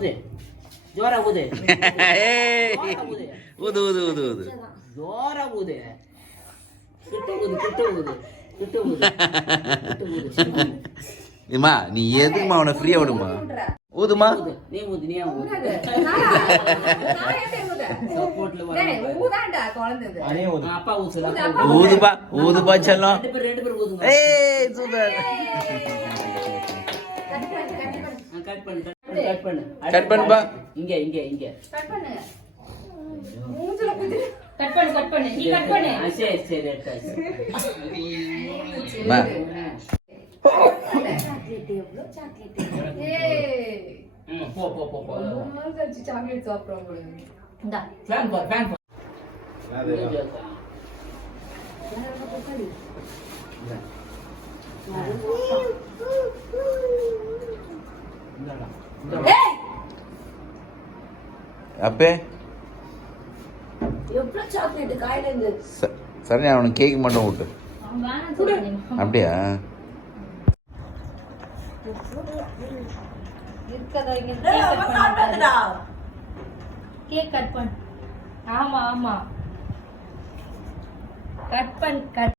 ஊது ஜோரா ஊது ஊது ஊது ஊது ஊது ஜோரா ஊது கிட்ட ஊது கிட்ட ஊது கிட்ட ஊது இம்மா நீ எதுமா அவனை ஃப்ரீயா விடுமா ஊதுமா நீ ஊது நீ ஊது சப்போர்ட்ல வர ஊதாண்டா குழந்தைது அப்பா ஊது ஊதுபா ஊதுபா செல்லம் ரெண்டு பேர் ஊதுங்க ஏய் சூப்பர் கட் பண்ணு கட் பண்ணுப்பா இங்க இங்க இங்க கட் பண்ணு மூஞ்சில குதி கட் பண்ணு நீ கட் பண்ணு சரி சரி மா சாக்லேட் எவ்வளவு சாக்லேட் ஏய் போ போ போ போ நான் கழிச்சு சாக்லேட் சாப்பிடுறோம் போல இந்தா ஃபேன் போ ஏய் அப்பே எவ்வளவு சாக்லேட் காயில இருந்து சரி அவனுக்கு கேக் மட்டும் விட்டு அப்படியா இருக்கதா இங்க கேக் கட் பண்ணு ஆமா ஆமா கட்